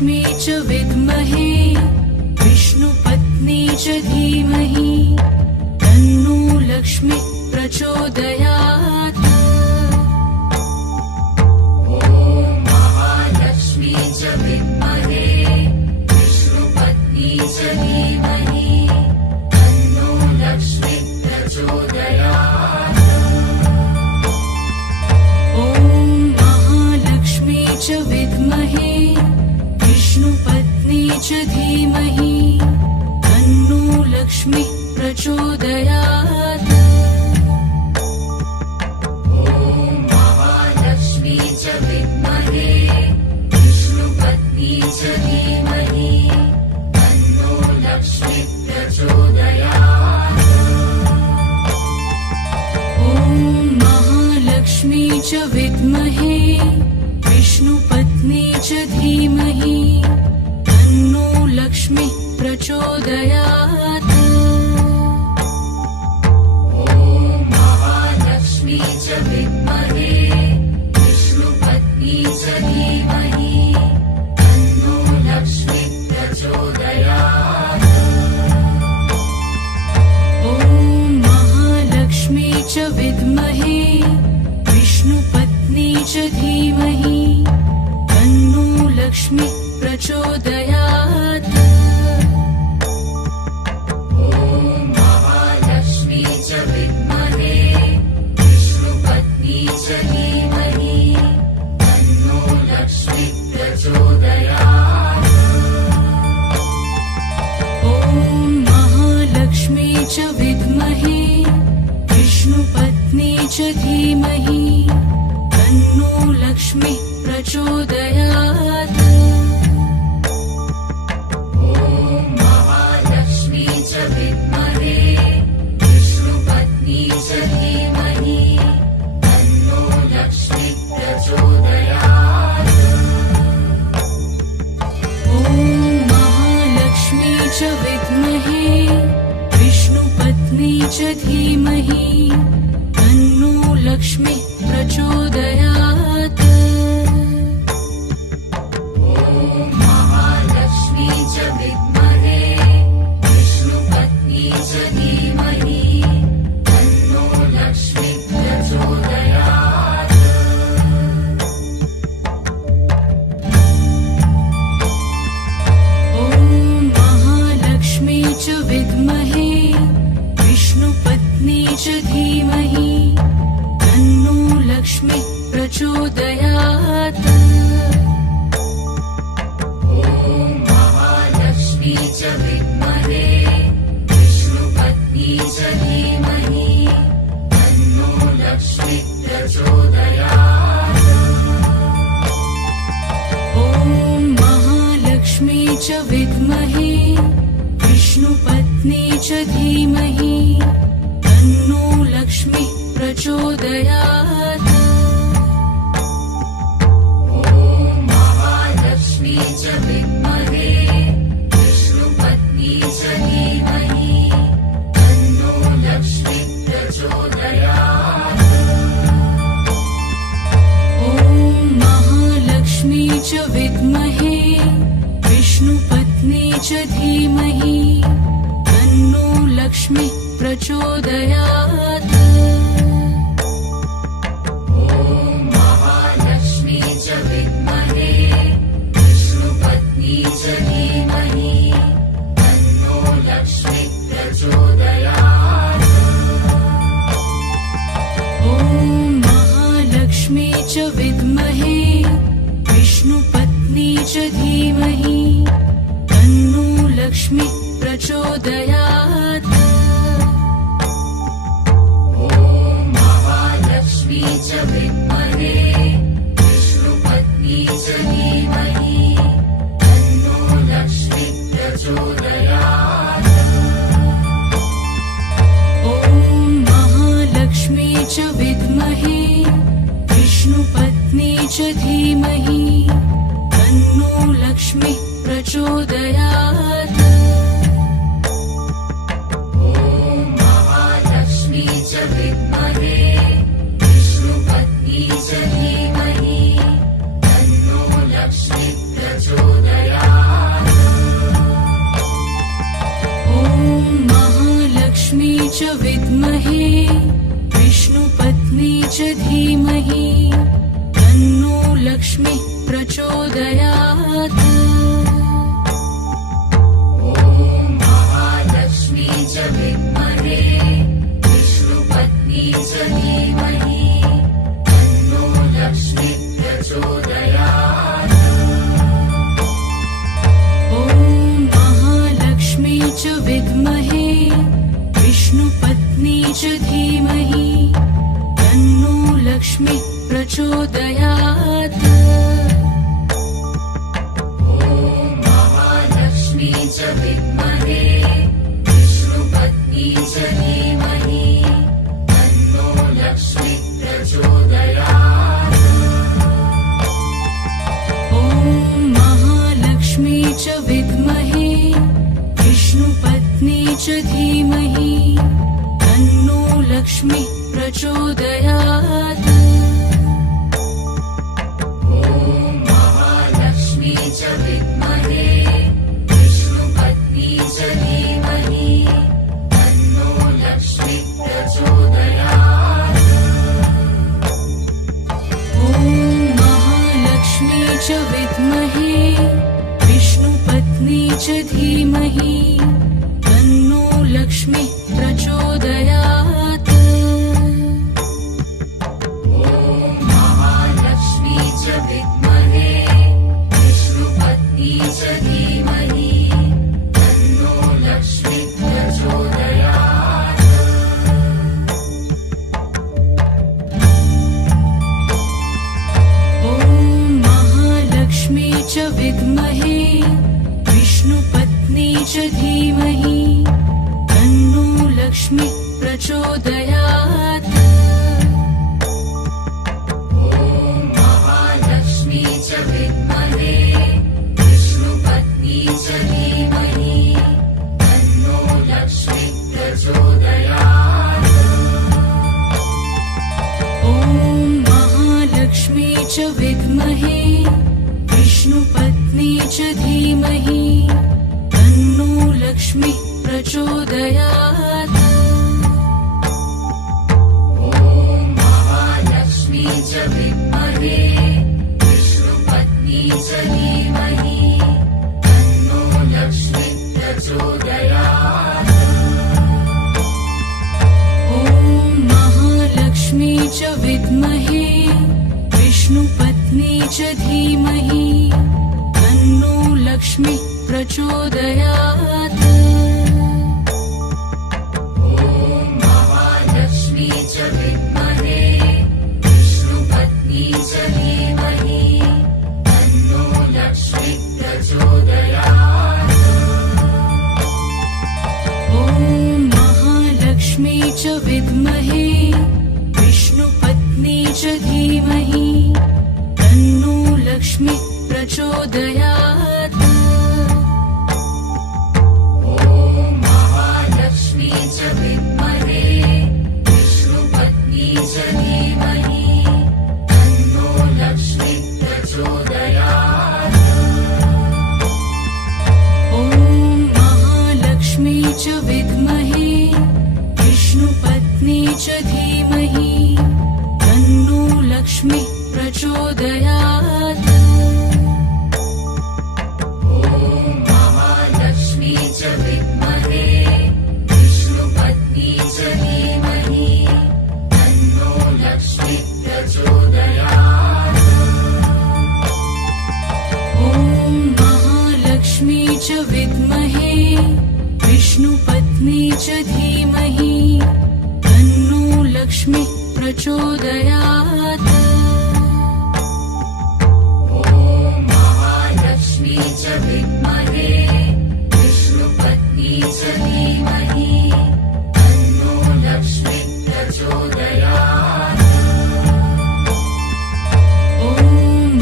महालक्ष्मी च विद्महे विष्णुपत्नी च धीमहि तन्नो लक्ष्मी प्रचोदयात्। महालक्ष्मी च विद्महे विष्णुपत्नी च धीमहि तन्नो लक्ष्मी प्रचोदयात्। ॐ महालक्ष्मी च विद्महे विष्णुपत्नी च धीमहि तन्नो लक्ष्मी प्रचोदयात्। महालक्ष्मी च विद्महे विष्णुपत्नी च धीमहि तन्नो लक्ष्मी प्रचोदयात्। ॐ महालक्ष्मी च विद्महे विष्णुपत्नी च धीमहि तन्नो लक्ष्मी प्रचोदयात्। महालक्ष्मी च विद्महे विष्णुपत्नी च धीमहि तन्नो लक्ष्मी प्रचोदयात्। ॐ महालक्ष्मी च विद्महे विष्णुपत्नी च धीमहि तन्नो लक्ष्मी प्रचोदयात्। महालक्ष्मी च विद्महे विष्णुपत्नी च धीमहि तन्नो लक्ष्मी प्रचोदयात्। ॐ महालक्ष्मी च विद्महे विष्णुपत्नी च धीमहि तन्नो लक्ष्मी प्रचोदयात्। महालक्ष्मी च विद्महे विष्णुपत्नी च धीमहि तन्नो लक्ष्मी प्रचोदयात्। ॐ महालक्ष्मी च विद्महे विष्णुपत्नी च धीमहि तन्नो लक्ष्मी प्रचोदयात्। महालक्ष्मी च विद्महे विष्णुपत्नी च धीमहि तन्नो लक्ष्मी प्रचोदयात्। ॐ महालक्ष्मी च विद्महे विष्णुपत्नी च धीमहि तन्नो लक्ष्मी प्रचोदयात्। महालक्ष्मी च विद्महे विष्णुपत्नी च धीमहि तन्नो लक्ष्मी प्रचोदयात्। ॐ महालक्ष्मी च विद्महे विष्णुपत्नी च धीमहि तन्नो लक्ष्मी प्रचोदयात्। महालक्ष्मी च विद्महे विष्णुपत्नी च धीमहि तन्नो लक्ष्मी प्रचोदयात्। ॐ महालक्ष्मी च विद्महे विष्णुपत्नी च धीमहि तन्नो लक्ष्मी प्रचोदयात्। महालक्ष्मी च विद्महे विष्णुपत्नी च धीमहि तन्नो लक्ष्मी प्रचोदयात्। ॐ महालक्ष्मी च विद्महे विष्णुपत्नी च धीमहि तन्नो लक्ष्मी प्रचोदयात्। महालक्ष्मी च विद्महे विष्णुपत्नी च धीमहि तन्नो लक्ष्मी प्रचोदयात्। ॐ महालक्ष्मी च विद्महे विष्णुपत्नी च धीमहि तन्नो लक्ष्मी प्रचोदयात्। महालक्ष्मी च विद्महे विष्णुपत्नी च धीमहि तन्नो लक्ष्मी प्रचोदयात्। च विद्महे विष्णुपत्नी च धीमहि तन्नो लक्ष्मीः प्रचोदयात्। महालक्ष्मी च विद्महे विष्णुपत्नी च धीमहि तन्नो लक्ष्मीः प्रचोदयात्। ॐ महालक्ष्मी च विद्महे विष्णुपत्नी च धीमहि तन्नो लक्ष्मीः प्रचोदयात्। महालक्ष्मी च विद्महे विष्णुपत्नी च धीमहि तन्नो लक्ष्मीः प्रचोदयात्। ॐ महालक्ष्मी च विद्महे विष्णुपत्नी च धीमहि तन्नो लक्ष्मीः प्रचोदयात्। महालक्ष्मी च विद्महे विष्णुपत्नी च धीमहि तन्नो लक्ष्मीः प्रचोदयात्। ॐ महालक्ष्मी च विद्महे विष्णुपत्नी च धीमहि तन्नो लक्ष्मीः प्रचोदयात्। महालक्ष्मी च विद्महे विष्णुपत्नी च धीमहि तन्नो लक्ष्मीः प्रचोदयात्। ॐ महालक्ष्मी च विद्महे विष्णुपत्नी च धीमहि तन्नो लक्ष्मीः प्रचोदयात्। महालक्ष्मी च विद्महे विष्णुपत्नी च धीमहि तन्नो लक्ष्मीः प्रचोदयात्। ॐ महालक्ष्मी च विद्महे विष्णुपत्नी च धीमहि तन्नो लक्ष्मीः प्रचोदयात्। महालक्ष्मी च विद्महे विष्णुपत्नी च धीमहि तन्नो लक्ष्मीः प्रचोदयात्। ॐ महालक्ष्मी च विद्महे विष्णुपत्नी च धीमहि तन्नो लक्ष्मीः प्रचोदयात्। महालक्ष्मी च विद्महे विष्णुपत्नी च धीमहि तन्नो लक्ष्मीः प्रचोदयात्। ॐ महालक्ष्मी च विद्महे विष्णुपत्नी च धीमहि तन्नो लक्ष्मीः प्रचोदयात्। महालक्ष्मी च विद्महे विष्णुपत्नी च धीमहि तन्नो लक्ष्मीः प्रचोदयात्। ॐ महालक्ष्मी च विद्महे विष्णुपत्नी च धीमहि तन्नो लक्ष्मीः प्रचोदयात्। महालक्ष्मी च विद्महे विष्णुपत्नी च धीमहि तन्नो लक्ष्मीः प्रचोदयात्। ॐ महालक्ष्मी च विद्महे विष्णुपत्नी च धीमहि तन्नो लक्ष्मीः प्रचोदयात्। महालक्ष्मी च विद्महे विष्णुपत्नी च धीमहि तन्नो लक्ष्मीः प्रचोदयात्। ॐ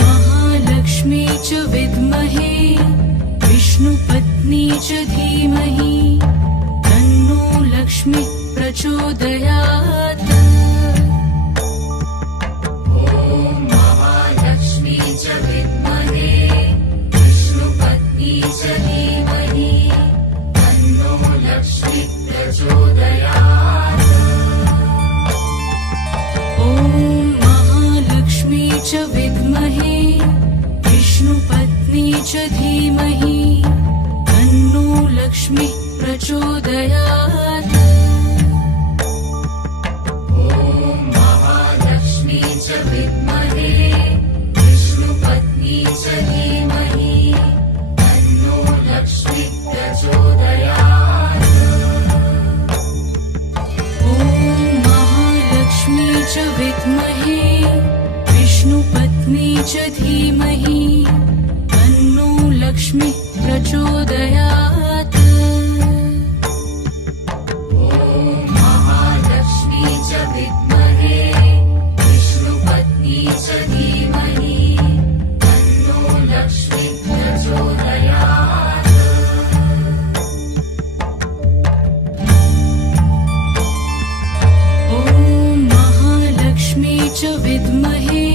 महालक्ष्मी च विद्महे विष्णुपत्नी च धीमहि तन्नो लक्ष्मीः प्रचोदयात्। महालक्ष्मी च विद्महे विष्णुपत्नी च धीमहि तन्नो लक्ष्मीः प्रचोदयात्। च धीमहि तन्नो लक्ष्मीः प्रचोदयात्। ॐ महालक्ष्मी च विद्महे विष्णुपत्नी च धीमहि तन्नो लक्ष्मीः प्रचोदयात्। ॐ महालक्ष्मी च विद्महे विष्णुपत्नी च धीमहि तन्नो लक्ष्मीः प्रचोदयात्। ॐ महालक्ष्मी च विद्महे विष्णुपत्नी च धीमहि तन्नो लक्ष्मीः प्रचोदयात्। ॐ महालक्ष्मी च विद्महे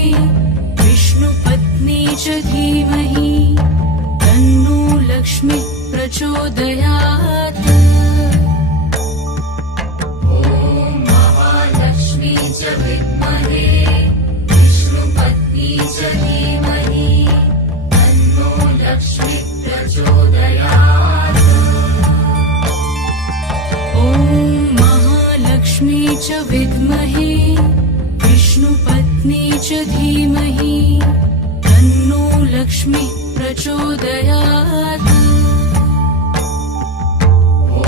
विष्णुपत्नी च धीमहि तन्नो लक्ष्मीः प्रचोदयात्। ॐ महालक्ष्मी च विद्महे विष्णुपत्नी च धीमहि तन्नो लक्ष्मीः प्रचोदयात्। ॐ महालक्ष्मी च विद्महे विष्णुपत्नी च धीमहि तन्नो लक्ष्मीः प्रचोदयात्।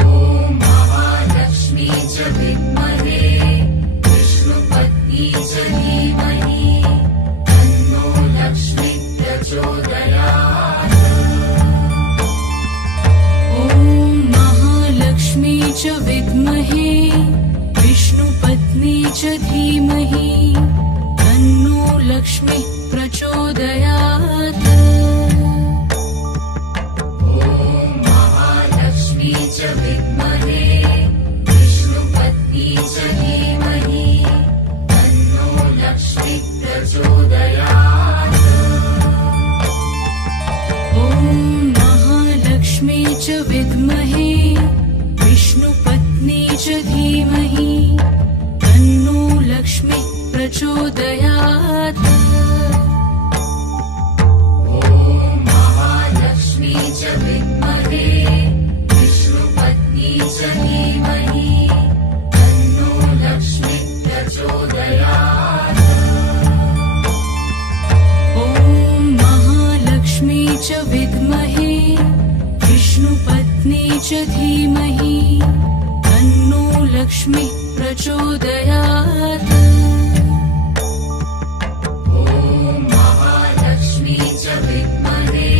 ॐ महालक्ष्मी च विद्महे विष्णुपत्नी च धीमहि तन्नो लक्ष्मीः प्रचोदयात्। ॐ महालक्ष्मी च विद्महे विष्णुपत्नी च धीमहि तन्नो लक्ष्मीः प्रचोदयात्। ॐ महालक्ष्मी च विद्महे विष्णुपत्नी च धीमहि तन्नो लक्ष्मीः प्रचोदयात्। ॐ महालक्ष्मी च विद्महे विष्णुपत्नी च धीमहि तन्नो लक्ष्मीः प्रचोदयात्। ॐ महालक्ष्मी च विद्महे विष्णुपत्नी च धीमहि तन्नो लक्ष्मीः प्रचोदयात्। ॐ महालक्ष्मी च विद्महे विष्णुपत्नी च धीमहि तन्नो लक्ष्मीः प्रचोदयात्। ॐ महालक्ष्मी च विद्महे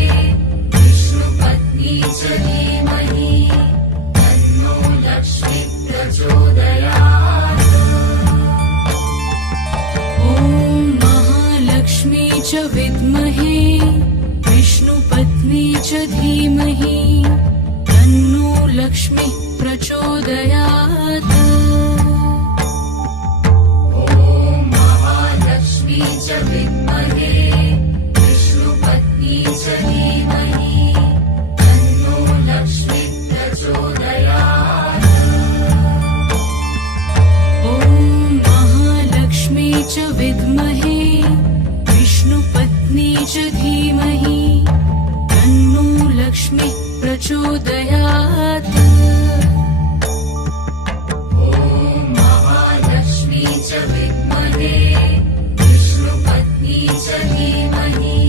विष्णुपत्नी च धीमहि तन्नो लक्ष्मीः प्रचोदयात्। ॐ महालक्ष्मी च विद्महे विष्णुपत्नी च धीमहि तन्नो लक्ष्मीः प्रचोदयात्। ॐ महालक्ष्मी च विद्महे विष्णुपत्नी च धीमहि तन्नो लक्ष्मीः प्रचोदयात्। ॐ महालक्ष्मी च विद्महे विष्णुपत्नी च धीमहि तन्नो लक्ष्मीः प्रचोदयात्। ॐ महालक्ष्मी च विद्महे विष्णुपत्नी च धीमहि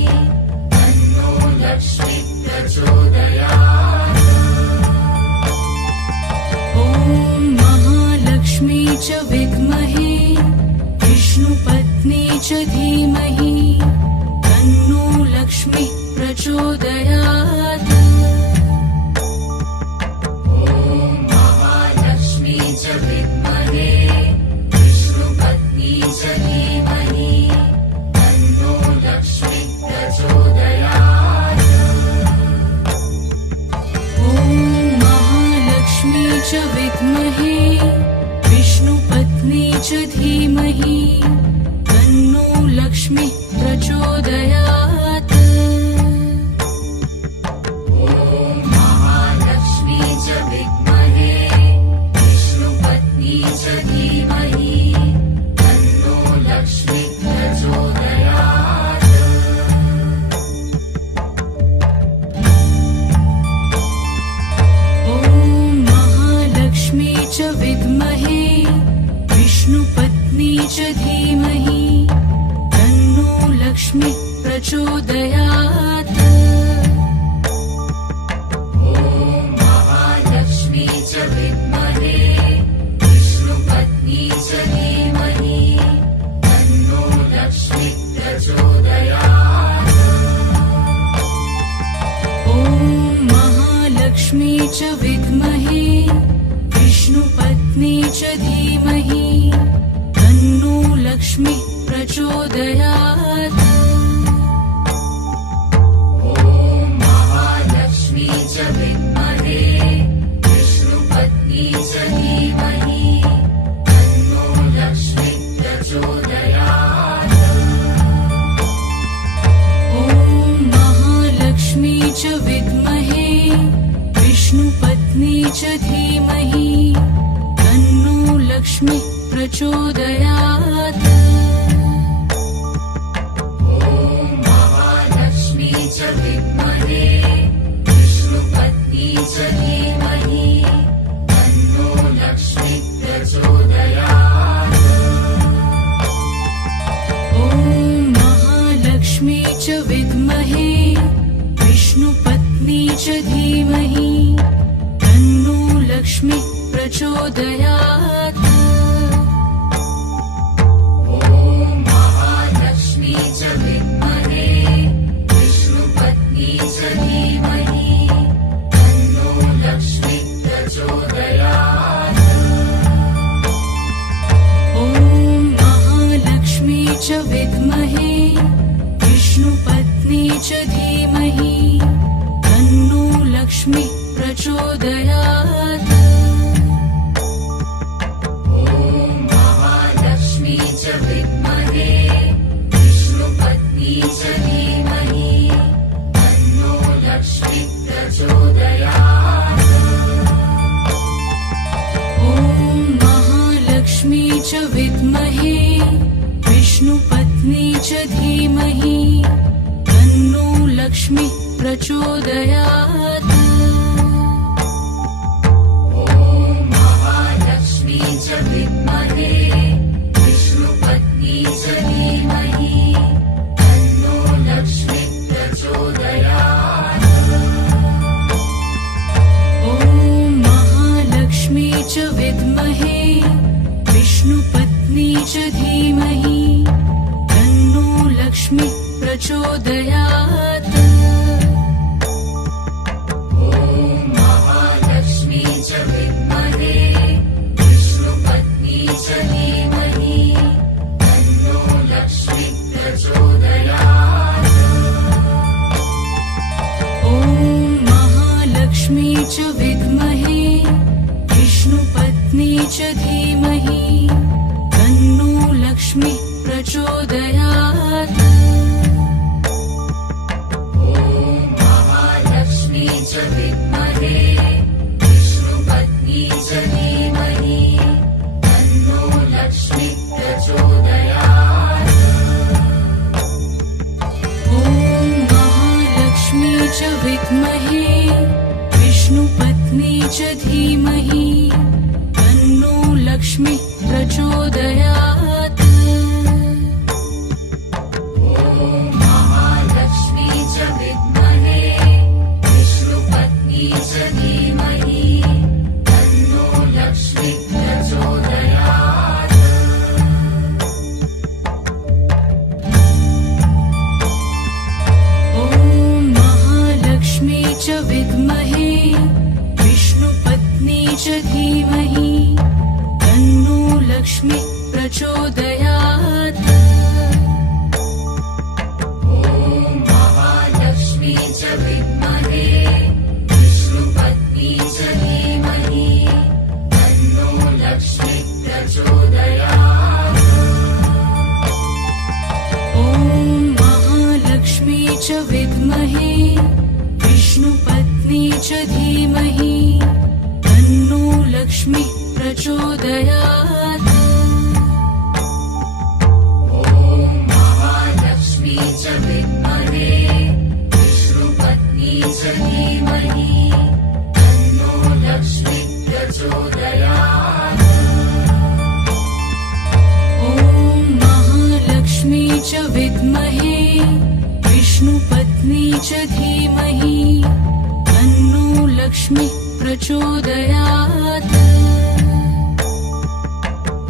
तन्नो लक्ष्मीः प्रचोदयात्। ॐ महालक्ष्मी च विद्महे विष्णुपत्नी च धीमहि तन्नो लक्ष्मीः प्रचोदयात्। ॐ महालक्ष्मी च विद्महे विष्णुपत्नी च धीमहि तन्नो लक्ष्मीः प्रचोदयात्। ॐ महालक्ष्मी च विद्महे विष्णुपत्नी च धीमहि तन्नो लक्ष्मीः प्रचोदयात्। ॐ महालक्ष्मी च विद्महे विष्णुपत्नी च धीमहि तन्नो लक्ष्मीः प्रचोदयात्। विष्णुपत्नी च धीमहि तन्नो लक्ष्मी प्रचोदयात्। ॐ महालक्ष्मी च विद्महे विष्णुपत्नी च धीमहि तन्नो लक्ष्मी प्रचोदयात्। ॐ महालक्ष्मी च विद्महे विष्णुपत्नी च धीमहि तन्नो लक्ष्मी प्रचोदयात्। ॐ महालक्ष्मी च विद्महे विष्णुपत्नी च धीमहि तन्नो लक्ष्मी प्रचोदयात्। ॐ महालक्ष्मी च विद्महे विष्णुपत्नी च धीमहि तन्नो लक्ष्मी प्रचोदयात्। ॐ महालक्ष्मी च विद्महे विष्णुपत्नी च धीमहि तन्नो लक्ष्मी प्रचोदयात्। ॐ महालक्ष्मी च विद्महे विष्णुपत्नी च धीमहि तन्नो लक्ष्मी प्रचोदयात्। ॐ महालक्ष्मी च विद्महे विष्णुपत्नी च धीमहि तन्नो लक्ष्मी प्रचोदयात्। ॐ महालक्ष्मी च विद्महे विष्णुपत्नी च धीमहि तन्नो लक्ष्मी प्रचोदयात्। ॐ महालक्ष्मी च विद्महे विष्णुपत्नी च धीमहि तन्नो लक्ष्मी प्रचोदयात्। ॐ महालक्ष्मी च विद्महे विष्णुपत्नी च धीमहि तन्नो लक्ष्मी प्रचोदयात्। ॐ महालक्ष्मी च विद्महे विष्णुपत्नी च धीमहि तन्नो लक्ष्मी प्रचोदयात्। ॐ महालक्ष्मी च विद्महे विष्णुपत्नी च धीमहि तन्नो लक्ष्मी प्रचोदयात्। ॐ महालक्ष्मी च विद्महे विष्णुपत्नी च धीमहि तन्नो लक्ष्मी प्रचोदयात्। ॐ महालक्ष्मी च विद्महे विष्णुपत्नी च धीमहि तन्नो लक्ष्मी प्रचोदयात्। ॐ महालक्ष्मी च विद्महे विष्णुपत्नी च धीमहि तन्नो लक्ष्मी प्रचोदयात्। ॐ महालक्ष्मी च विद्महे विष्णुपत्नी च धीमहि तन्नो लक्ष्मी प्रचोदयात्। ॐ महालक्ष्मी च विद्महे विष्णुपत्नी च धीमहि तन्नो लक्ष्मी प्रचोदयात्। ॐ महालक्ष्मी च विद्महे विष्णुपत्नी च धीमहि तन्नो लक्ष्मी महालक्ष्मी च विद्महे विष्णुपत्नी च धीमहि तन्नो लक्ष्मी प्रचोदयात्।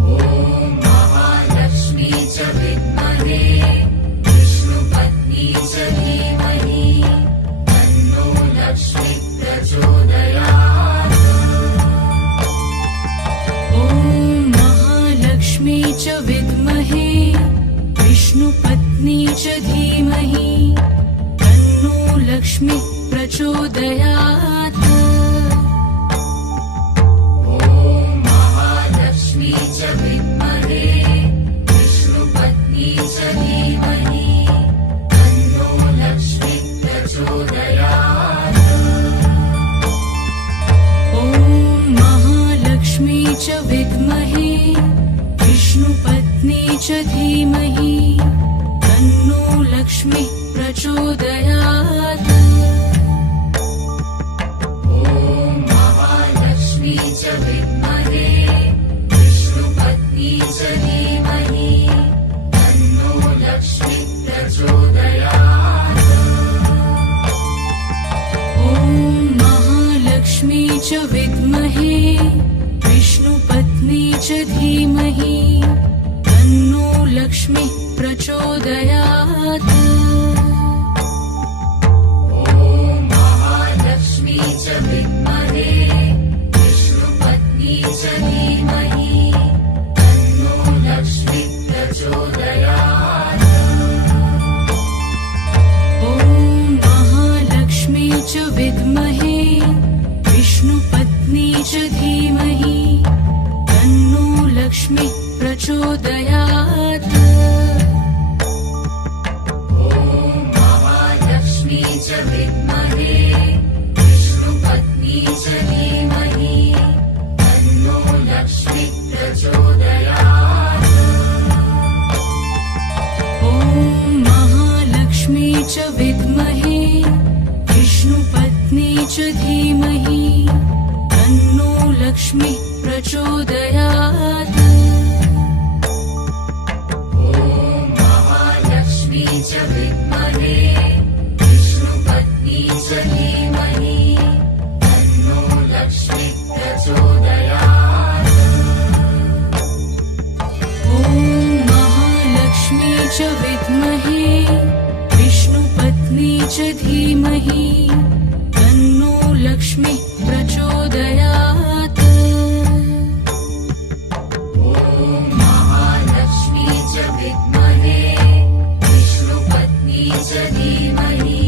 ॐ महालक्ष्मी च विद्महे विष्णुपत्नी च धीमहि तन्नो लक्ष्मी प्रचोदयात्। ॐ महालक्ष्मी च विद्महे विष्णुपत्नी च धीमहि तन्नो लक्ष्मी प्रचोदयात्। ॐ महालक्ष्मी च विद्महे विष्णुपत्नी च धीमहि तन्नो लक्ष्मी प्रचोदयात्। ॐ महालक्ष्मी च विद्महे विष्णुपत्नी च धीमहि तन्नो लक्ष्मी प्रचोदयात्। ॐ महालक्ष्मी च विद्महे विष्णुपत्नी च धीमहि तन्नो लक्ष्मी प्रचोदयात्। ॐ महालक्ष्मी च विद्महे विष्णुपत्नी च धीमहि तन्नो लक्ष्मी प्रचोदयात्। ॐ महालक्ष्मी च विद्महे विष्णुपत्नी च धीमहि तन्नो लक्ष्मी प्रचोदयात्। ॐ महालक्ष्मी च विद्महे विष्णुपत्नी च धीमहि तन्नो लक्ष्मी प्रचोदयात्। ॐ महालक्ष्मी च विद्महे विष्णुपत्नी च धीमहि तन्नो लक्ष्मी प्रचोदयात्। ॐ महालक्ष्मी च विद्महे विष्णुपत्नी च धीमहि तन्नो लक्ष्मी प्रचोदयात्। ॐ महालक्ष्मी च विद्महे विष्णुपत्नी च धीमहि तन्नो लक्ष्मी प्रचोदयात्। ॐ महालक्ष्मी च विद्महे विष्णुपत्नी च धीमहि तन्नो लक्ष्मी प्रचोदयात्। ॐ महालक्ष्मी च विद्महे विष्णुपत्नी च धीमहि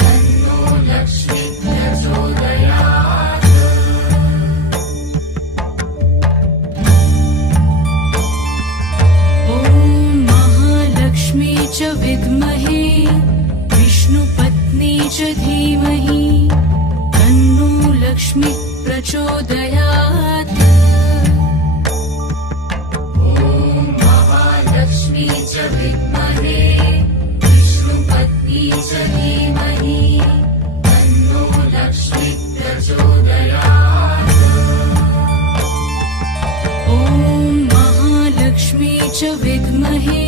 तन्नो लक्ष्मी प्रचोदयात्। ॐ महालक्ष्मी च विद्महे विष्णुपत्नी च धीमहि तन्नो लक्ष्मी प्रचोदयात्। ॐ महालक्ष्मी च विद्महे विष्णुपत्नी च धीमहि तन्नो लक्ष्मी प्रचोदयात्। ॐ महालक्ष्मी च विद्महे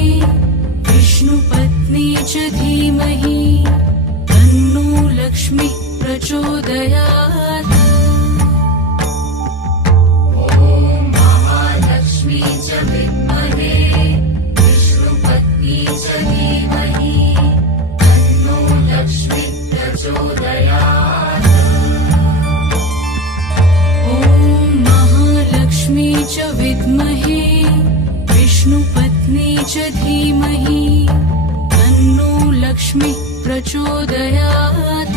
विष्णुपत्नी च धीमहि तन्नो लक्ष्मी प्रचोदयात्। ॐ महालक्ष्मी च विद्महे विष्णुपत्नी च धीमहि तन्नो लक्ष्मी प्रचोदयात्। ॐ महालक्ष्मी च विद्महे विष्णुपत्नी च धीमहि तन्नो लक्ष्मी प्रचोदयात्।